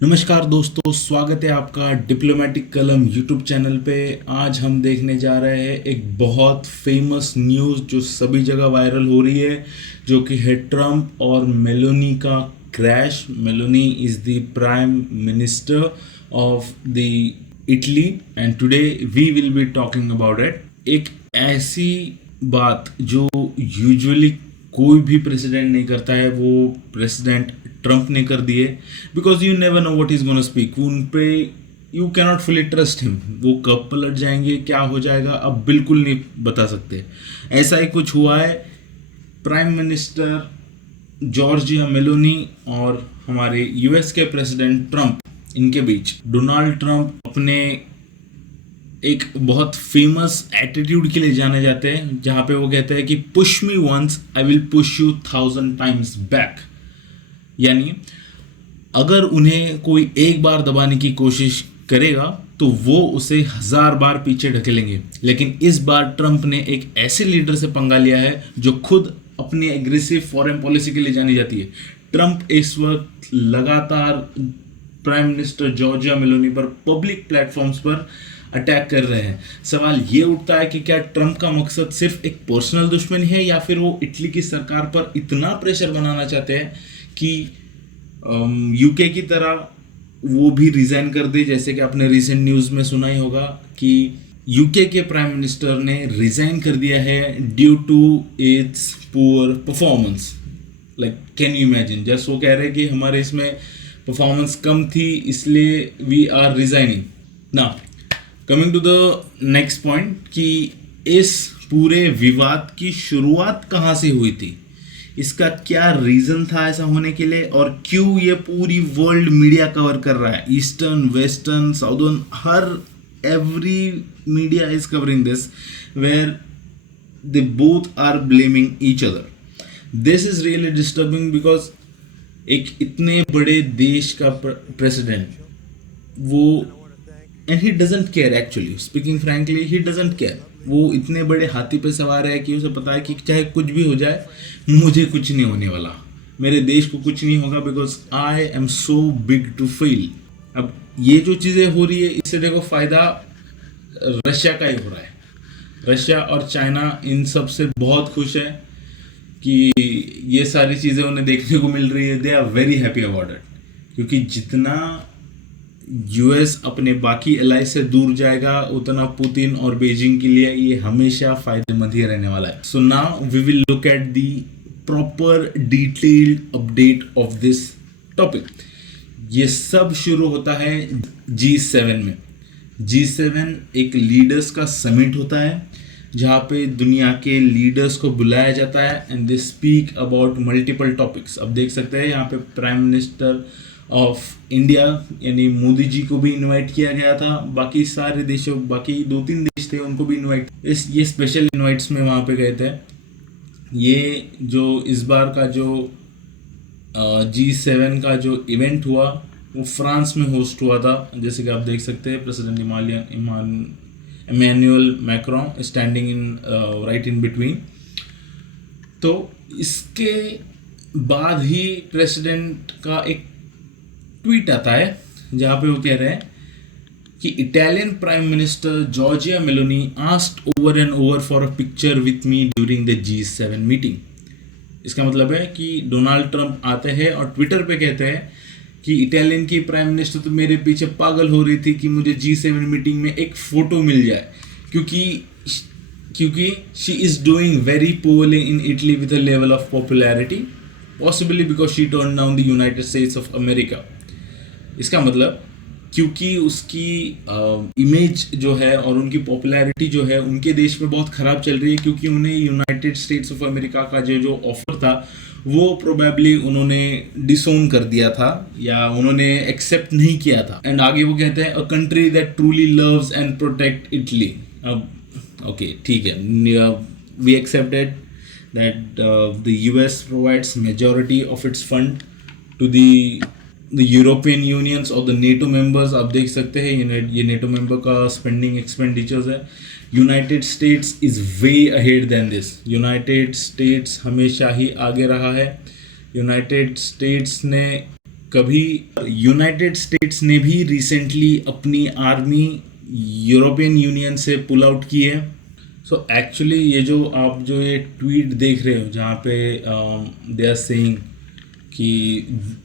नमस्कार दोस्तों, स्वागत है आपका डिप्लोमेटिक कलम यूट्यूब चैनल पे। आज हम देखने जा रहे हैं एक बहुत फेमस न्यूज़ जो सभी जगह वायरल हो रही है, जो कि है ट्रम्प और मेलोनी का crash. Meloni is the prime minister of the Italy and today we will be talking about it. एक ऐसी बात जो यूजुअली कोई भी प्रेसिडेंट नहीं करता है, वो प्रेसिडेंट ट्रम्प ने कर दिए। Because you never know what is gonna speak, उन पे you cannot fully trust him. वो कब पलट जाएंगे, क्या हो जाएगा, अब बिल्कुल नहीं बता सकते। ऐसा ही कुछ हुआ है प्राइम मिनिस्टर जॉर्जिया मेलोनी और हमारे यूएस के प्रेसिडेंट ट्रम्प, इनके बीच। डोनाल्ड ट्रम्प अपने एक बहुत फेमस एटीट्यूड के लिए जाने जाते हैं, जहां पे वो कहते हैं कि push me once I will push you 1000 times back. यानी अगर उन्हें कोई एक बार दबाने की कोशिश करेगा तो वो उसे 1000 बार पीछे ढकेलेंगे। लेकिन इस बार ट्रंप ने एक ऐसे लीडर से पंगा लिया है जो खुद अपनी एग्रेसिव फॉरेन पॉलिसी के लिए जानी जाती है। ट्रंप इस वक्त लगातार प्राइम मिनिस्टर जॉर्जिया मेलोनी पर पब्लिक प्लेटफॉर्म्स पर अटैक कर रहे हैं। सवाल ये उठता है कि क्या ट्रंप का मकसद सिर्फ एक पर्सनल दुश्मनी है, या फिर वो इटली की सरकार पर इतना प्रेशर बनाना चाहते हैं कि यूके की तरह वो भी रिजाइन कर दे। जैसे कि आपने रिसेंट न्यूज़ में सुना ही होगा कि यूके के प्राइम मिनिस्टर ने रिजाइन कर दिया है due to its poor performance. Like can you imagine, just वो कह रहे हैं कि हमारे इसमें परफॉर्मेंस कम थी, इसलिए वी आर रिजाइनिंग। ना coming to the next point कि इस पूरे विवाद की शुरुआत कहाँ से हुई थी, इसका क्या रीजन था ऐसा होने के लिए, और क्यों ये पूरी वर्ल्ड मीडिया कवर कर रहा है। ईस्टर्न, वेस्टर्न, साउदर्न, हर every media is covering this, where they both are blaming each other. This is really disturbing because एक इतने बड़े देश का प्रेसिडेंट, वो and he doesn't care, actually speaking frankly he doesn't care. वो इतने बड़े हाथी पे सवार है कि उसे पता है कि चाहे कुछ भी हो जाए, मुझे कुछ नहीं होने वाला, मेरे देश को कुछ नहीं होगा, because I am so big to fail. अब ये जो चीज़ें हो रही है, इससे देखो फायदा रशिया का ही हो रहा है। रशिया और चाइना इन सब से बहुत खुश है कि ये सारी चीज़ें उन्हें देखने को मिल रही है। They are very happy about it, क्योंकि जितना यूएस अपने बाकी एलाई से दूर जाएगा, उतना पुतिन और बीजिंग के लिए ये हमेशा फायदेमंद ही रहने वाला है। So now we will look at the proper detailed update of this topic. ये सब शुरू होता है G7 में। G7 एक लीडर्स का समिट होता है, जहाँ पे दुनिया के लीडर्स को बुलाया जाता है and they speak about multiple topics. अब देख सकते हैं यहाँ पे प्राइम मिनिस्टर ऑफ इंडिया यानी मोदी जी को भी इनवाइट किया गया था। बाकी सारे देशों, बाकी 2-3 देश थे, उनको भी इनवाइट, ये स्पेशल इनवाइट्स में वहाँ पे गए थे। ये जो इस बार का जो G7 का जो इवेंट हुआ, वो फ्रांस में होस्ट हुआ था। जैसे कि आप देख सकते हैं president Emmanuel Macron standing in right in between. तो इसके बाद ही प्रेसिडेंट का एक ट्वीट आता है, जहाँ पे वो कह रहे हैं कि Italian prime minister Giorgia Meloni asked over and over for a picture with me during the G7 meeting. इसका मतलब है कि डोनाल्ड ट्रंप आते हैं और ट्विटर पे कहते हैं कि इटालियन की प्राइम मिनिस्टर तो मेरे पीछे पागल हो रही थी कि मुझे G7 मीटिंग में एक फोटो मिल जाए, क्योंकि she is doing very poorly in Italy with a level of popularity, possibly because she turn down the United states of America. इसका मतलब क्योंकि उसकी इमेज जो है और उनकी पॉपुलैरिटी जो है उनके देश में बहुत ख़राब चल रही है, क्योंकि उन्हें यूनाइटेड स्टेट्स ऑफ अमेरिका का जो ऑफर था वो प्रोबेबली उन्होंने डिसोन कर दिया था या उन्होंने एक्सेप्ट नहीं किया था। एंड आगे वो कहते हैं a country that truly loves and protect Italy. अब ओके ठीक है, we accepted that the US provides majority of its fund to the European unions और द नेटो मेंबर्स। आप देख सकते हैं ये नेटो मेंबर का स्पेंडिंग एक्सपेंडिचर्स है। United States is way ahead than this. United States हमेशा ही आगे रहा है। यूनाइटेड स्टेट्स ने कभी यूनाइटेड स्टेट्स ने भी रिसेंटली अपनी आर्मी यूरोपियन यूनियन से पुल आउट की है। सो एक्चुअली ये जो आप जो ये ट्वीट देख रहे हो जहाँ पे दे आर सेइंग कि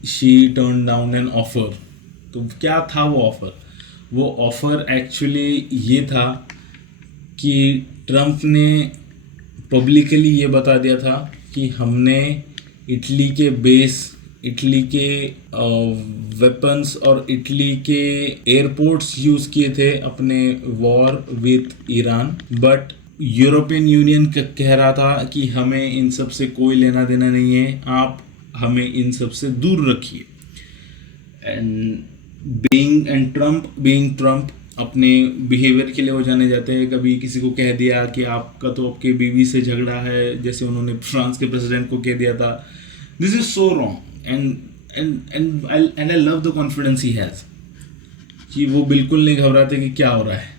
she turn down an offer, तो क्या था वो ऑफर? वो ऑफर एक्चुअली ये था कि ट्रम्प ने पब्लिकली ये बता दिया था कि हमने इटली के बेस, इटली के वेपन्स और इटली के एयरपोर्ट्स यूज़ किए थे अपने war with Iran, but European union कह रहा था कि हमें इन सब से कोई लेना देना नहीं है, आप हमें इन सब से दूर रखिए। एंड ट्रम्प अपने बिहेवियर के लिए वो जाने जाते हैं। कभी किसी को कह दिया कि आपका तो आपके बीवी से झगड़ा है, जैसे उन्होंने फ्रांस के प्रेसिडेंट को कह दिया था। This is so wrong and I love the confidence he has कि वो बिल्कुल नहीं घबराते कि क्या हो रहा है।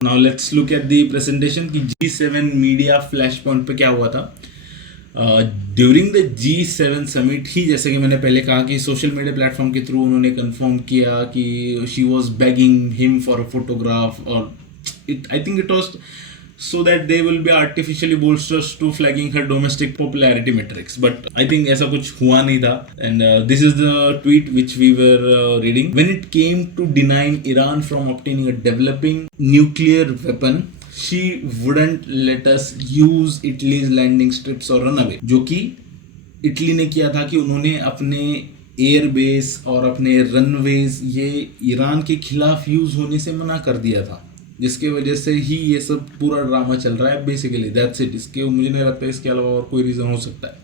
Now let's look at the presentation कि G7 मीडिया फ्लैश पॉइंट पे क्या हुआ था। ड्यूरिंग द G7 समिट ही, जैसे कि मैंने पहले कहा कि सोशल मीडिया प्लेटफॉर्म के थ्रू उन्होंने कंफर्म किया कि she was begging him for a photograph, और I think it was so that they will be artificially bolsters to flagging her domestic popularity metrics, but I think ऐसा कुछ हुआ नहीं था। and this is the tweet which we were reading. When it came to denying Iran from obtaining a developing nuclear weapon, she wouldn't let us use Italy's landing strips or run away, जो कि Italy ने किया था कि उन्होंने अपने air base और अपने रनवेज ये ईरान के खिलाफ यूज होने से मना कर दिया था, जिसके वजह से ही ये सब पूरा ड्रामा चल रहा है बेसिकली। That's it. इसके मुझे नहीं लगता इसके अलावा और कोई रीज़न हो सकता है।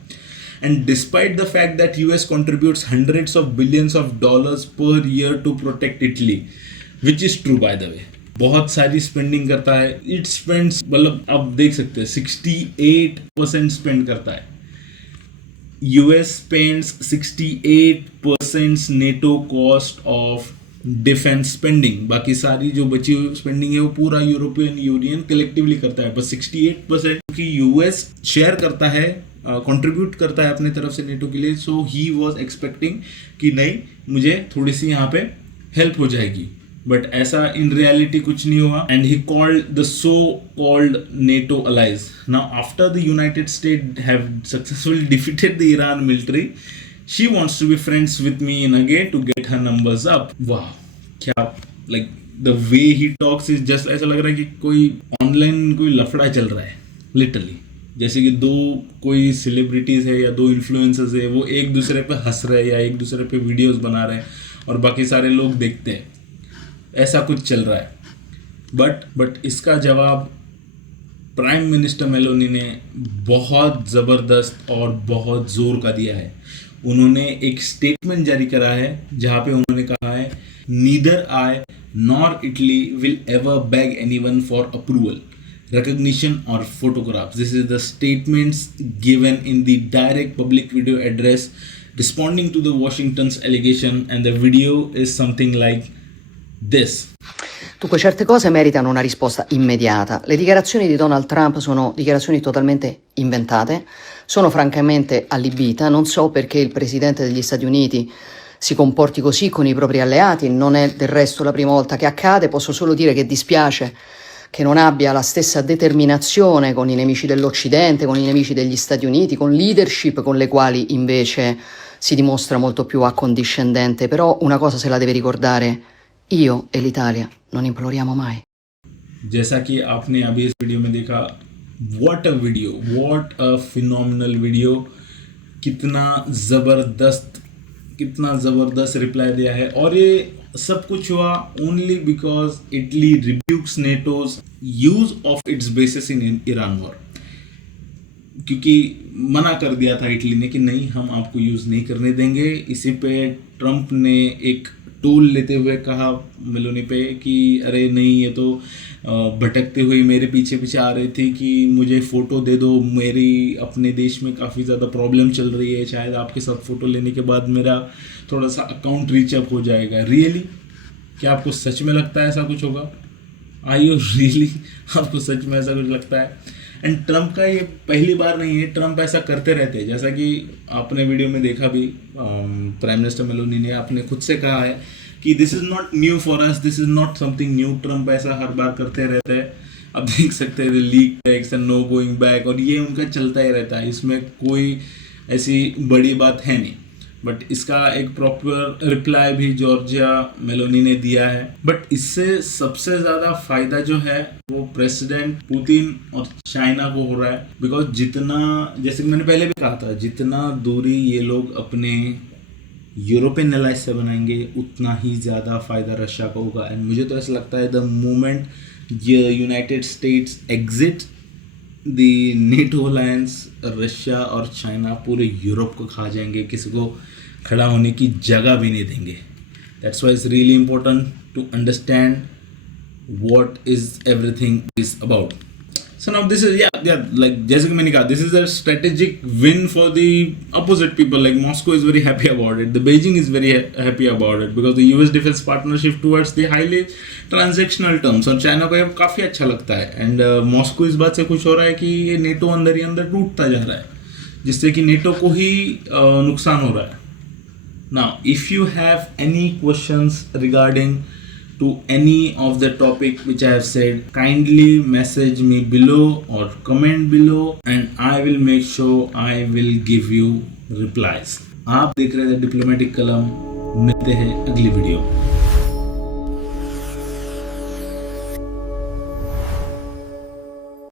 And despite the fact that US contributes hundreds of billions of dollars per year to protect Italy, which is true by the way, बहुत सारी स्पेंडिंग करता है। इट स्पेंड्स, मतलब आप देख सकते हैं 68% स्पेंड करता है। US spends 68% NATO cost of defence spending. बाकी सारी जो बची हुई स्पेंडिंग है वो पूरा यूरोपियन यूनियन कलेक्टिवली करता है, बस 68% की यूएस शेयर करता है, कंट्रीब्यूट करता है अपने तरफ से नेटो के लिए। सो ही वाज एक्सपेक्टिंग कि नहीं, मुझे थोड़ी सी यहाँ पे हेल्प हो जाएगी, बट ऐसा इन रियलिटी कुछ नहीं हुआ। And he called the so called NATO allies. Now after the United State have successfully defeated the Iran military, she wants to be friends with me in again to get her numbers up. Wow, क्या like the way he talks is just ऐसा लग रहा है कि कोई online कोई लफड़ा चल रहा है लिटरली। जैसे कि दो कोई सेलिब्रिटीज है या दो इन्फ्लुएंसर्स है, वो एक दूसरे पे हंस रहे हैं या एक दूसरे पे वीडियोस बना रहे हैं और बाकी सारे लोग देखते हैं, ऐसा कुछ चल रहा है। बट इसका जवाब प्राइम मिनिस्टर मेलोनी ने बहुत ज़बरदस्त और बहुत ज़ोर का दिया है। उन्होंने एक स्टेटमेंट जारी करा है जहाँ पे उन्होंने कहा है, neither I nor Italy will ever bag anyone for approval, recognition or photographs. This is the statements given in the direct public video address responding to the Washington's allegation, and the video is something like this. Dunque, certe cose meritano una risposta immediata. Le dichiarazioni di Donald Trump sono dichiarazioni totalmente inventate, sono francamente allibita, non so perché il presidente degli Stati Uniti si comporti così con i propri alleati, non è del resto la prima volta che accade, posso solo dire che dispiace che non abbia la stessa determinazione con i nemici dell'Occidente, con i nemici degli Stati Uniti, con leadership con le quali invece si dimostra molto più accondiscendente, però una cosa se la deve ricordare, io e l'Italia non imploriamo mai. जैसा कि आपने अभी इस video में देखा, what a video, what a phenomenal video, कितना ज़बरदस्त reply दिया है। और ये सब कुछ हुआ only because Italy रिब्यूक्स NATO's use of its basis in Iran war, क्योंकि मना कर दिया था इटली ने कि नहीं, हम आपको यूज़ नहीं करने देंगे। इसी पे ट्रम्प ने एक टूल लेते हुए कहा मेलोनी पे कि अरे नहीं, ये तो भटकते हुए मेरे पीछे पीछे आ रही थी कि मुझे फ़ोटो दे दो, मेरी अपने देश में काफ़ी ज़्यादा प्रॉब्लम चल रही है, शायद आपके साथ फ़ोटो लेने के बाद मेरा थोड़ा सा अकाउंट रीचअप हो जाएगा। रियली? क्या आपको सच में लगता है ऐसा कुछ होगा? Are you really? आपको सच में ऐसा कुछ लगता है? एंड ट्रम्प का ये पहली बार नहीं है, ट्रम्प ऐसा करते रहते हैं। जैसा कि आपने वीडियो में देखा भी, प्राइम मिनिस्टर मेलोनी ने आपने खुद से कहा है कि this is not new for us, this is not something new. Trump ऐसा हर बार करते रहते हैं। आप देख सकते हैं leak tax and no going back, और ये उनका चलता ही रहता है, इसमें कोई ऐसी बड़ी बात है नहीं। बट इसका एक प्रॉपर रिप्लाई भी जॉर्जिया मेलोनी ने दिया है। बट इससे सबसे ज़्यादा फायदा जो है वो प्रेसिडेंट पुतिन और चाइना को हो रहा है। बिकॉज जितना, जैसे कि मैंने पहले भी कहा था, जितना दूरी ये लोग अपने यूरोपियन एलाइज से बनाएंगे उतना ही ज़्यादा फायदा रशिया को होगा। एंड मुझे तो ऐसा लगता है the moment United states exit the NATO alliance, Russia और चाइना पूरे यूरोप को खा जाएंगे, किसी को खड़ा होने की जगह भी नहीं देंगे। That's why it's really important to understand what is everything is about. So now this is like जैसे कि मैंने कहा, this is a strategic win for the opposite people. Like Moscow is very happy about it. The Beijing is very happy about it because the US defense partnership towards the highly transactional terms. और China को ये काफ़ी अच्छा लगता है। And Moscow इस बात से खुश हो रहा है कि ये नेटो अंदर ही अंदर टूटता जा रहा है, जिससे कि नेटो को ही नुकसान हो रहा है। Now, if you have any questions regarding to any of the topic which I have said, kindly message me below or comment below and I will make sure I will give you replies. आप देख रहे थे diplomatic कलम, मिलते हैं अगली video.